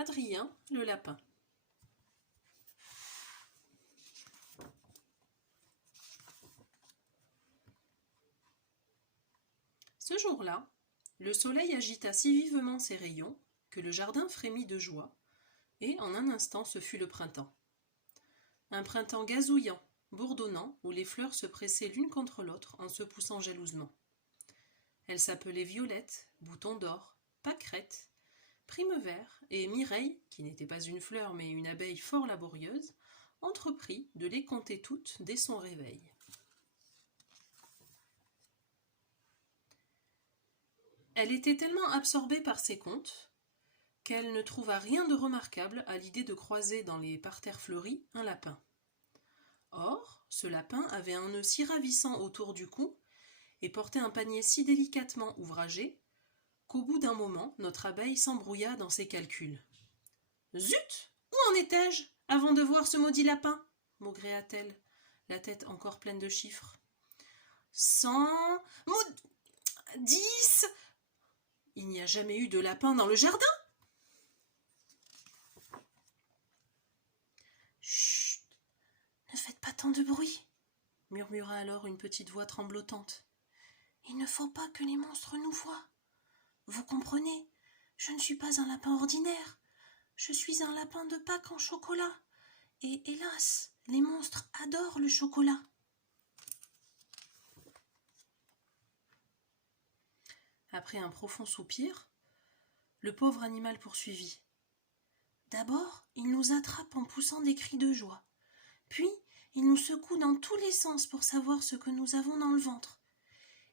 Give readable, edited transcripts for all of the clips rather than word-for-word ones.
Adrien le lapin. Ce jour-là, le soleil agita si vivement ses rayons que le jardin frémit de joie, et en un instant ce fut le printemps. Un printemps gazouillant, bourdonnant, où les fleurs se pressaient l'une contre l'autre en se poussant jalousement. Elles s'appelaient Violette, Bouton d'or, Pâquerette, Primevère, et Mireille, qui n'était pas une fleur mais une abeille fort laborieuse, entreprit de les compter toutes dès son réveil. Elle était tellement absorbée par ses contes qu'elle ne trouva rien de remarquable à l'idée de croiser dans les parterres fleuris un lapin. Or, ce lapin avait un nœud si ravissant autour du cou et portait un panier si délicatement ouvragé qu'au bout d'un moment, notre abeille s'embrouilla dans ses calculs. « Zut! Où en étais-je avant de voir ce maudit lapin ?» maugréa-t-elle, la tête encore pleine de chiffres. « 100... 10... Il n'y a jamais eu de lapin dans le jardin !»« Chut! Ne faites pas tant de bruit !» murmura alors une petite voix tremblotante. « Il ne faut pas que les monstres nous voient. Vous comprenez, je ne suis pas un lapin ordinaire. Je suis un lapin de Pâques en chocolat. Et hélas, les monstres adorent le chocolat. » Après un profond soupir, le pauvre animal poursuivit. « D'abord, il nous attrape en poussant des cris de joie. Puis, il nous secoue dans tous les sens pour savoir ce que nous avons dans le ventre.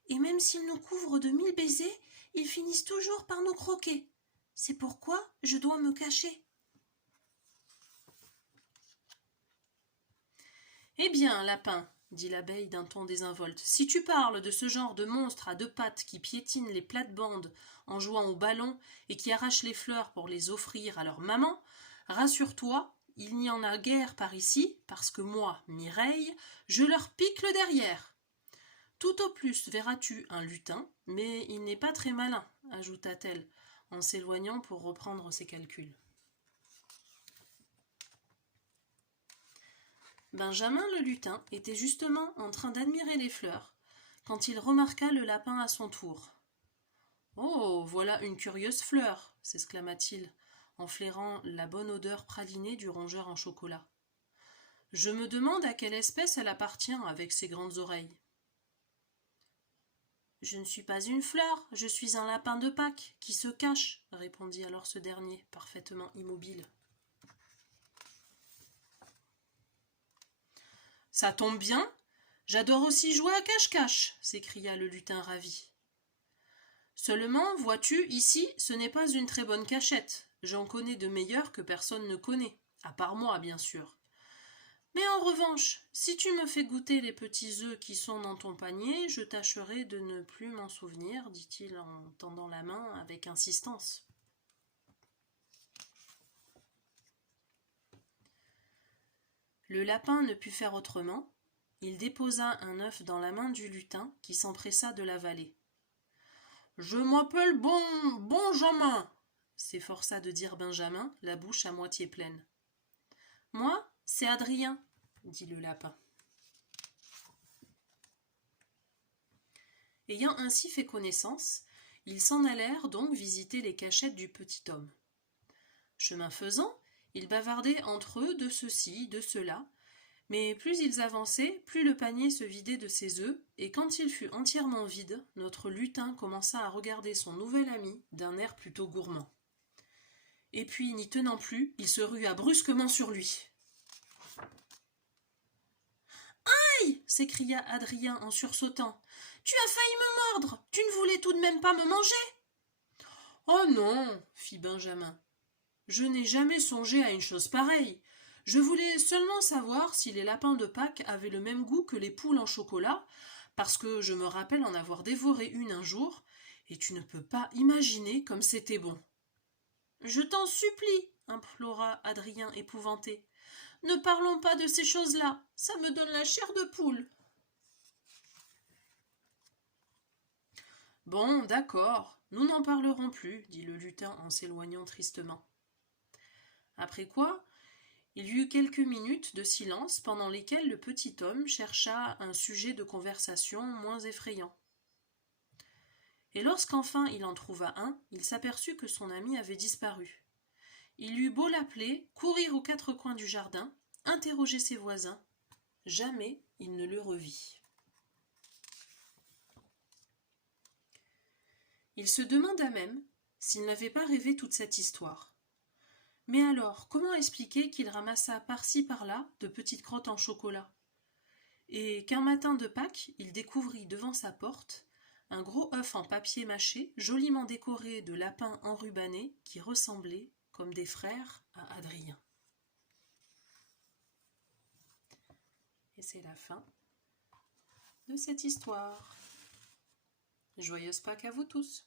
Et même s'il nous couvre de 1000 baisers, ils finissent toujours par nous croquer. C'est pourquoi je dois me cacher. » « Eh bien, lapin, dit l'abeille d'un ton désinvolte, si tu parles de ce genre de monstre à deux pattes qui piétine les plates-bandes en jouant au ballon et qui arrache les fleurs pour les offrir à leur maman, rassure-toi, il n'y en a guère par ici, parce que moi, Mireille, je leur pique le derrière. Tout au plus verras-tu un lutin, mais il n'est pas très malin, ajouta-t-elle, en s'éloignant pour reprendre ses calculs. Benjamin le lutin était justement en train d'admirer les fleurs, quand il remarqua le lapin à son tour. « Oh, voilà une curieuse fleur !» s'exclama-t-il, en flairant la bonne odeur pralinée du rongeur en chocolat. « Je me demande à quelle espèce elle appartient avec ses grandes oreilles. »« Je ne suis pas une fleur, je suis un lapin de Pâques qui se cache, » répondit alors ce dernier, parfaitement immobile. « Ça tombe bien, j'adore aussi jouer à cache-cache, » s'écria le lutin ravi. « Seulement, vois-tu, ici, ce n'est pas une très bonne cachette. J'en connais de meilleures que personne ne connaît, à part moi, bien sûr. Mais en revanche, si tu me fais goûter les petits œufs qui sont dans ton panier, je tâcherai de ne plus m'en souvenir, dit-il en tendant la main avec insistance. Le lapin ne put faire autrement. Il déposa un œuf dans la main du lutin qui s'empressa de l'avaler. « Je m'appelle Benjamin !» s'efforça de dire Benjamin, la bouche à moitié pleine. « Moi, c'est Adrien !» dit le lapin. Ayant ainsi fait connaissance, ils s'en allèrent donc visiter les cachettes du petit homme. Chemin faisant, ils bavardaient entre eux de ceci, de cela, mais plus ils avançaient, plus le panier se vidait de ses œufs, et quand il fut entièrement vide, notre lutin commença à regarder son nouvel ami d'un air plutôt gourmand. Et puis, n'y tenant plus, il se rua brusquement sur lui. « Aïe !» s'écria Adrien en sursautant. « Tu as failli me mordre. Tu ne voulais tout de même pas me manger ?»« Oh non !» fit Benjamin. « Je n'ai jamais songé à une chose pareille. Je voulais seulement savoir si les lapins de Pâques avaient le même goût que les poules en chocolat, parce que je me rappelle en avoir dévoré une un jour, et tu ne peux pas imaginer comme c'était bon. »« Je t'en supplie, » implora Adrien épouvanté. « Ne parlons pas de ces choses-là, ça me donne la chair de poule. » « Bon, d'accord, nous n'en parlerons plus, » dit le lutin en s'éloignant tristement. Après quoi, il y eut quelques minutes de silence pendant lesquelles le petit homme chercha un sujet de conversation moins effrayant. Et lorsqu'enfin il en trouva un, il s'aperçut que son ami avait disparu. Il eut beau l'appeler, courir aux quatre coins du jardin, interroger ses voisins, jamais il ne le revit. Il se demanda même s'il n'avait pas rêvé toute cette histoire. Mais alors, comment expliquer qu'il ramassa par-ci par-là de petites crottes en chocolat, et qu'un matin de Pâques, il découvrit devant sa porte un gros œuf en papier mâché, joliment décoré de lapins enrubannés qui ressemblaient, comme des frères, à Adrien. Et c'est la fin de cette histoire. Joyeuse Pâques à vous tous!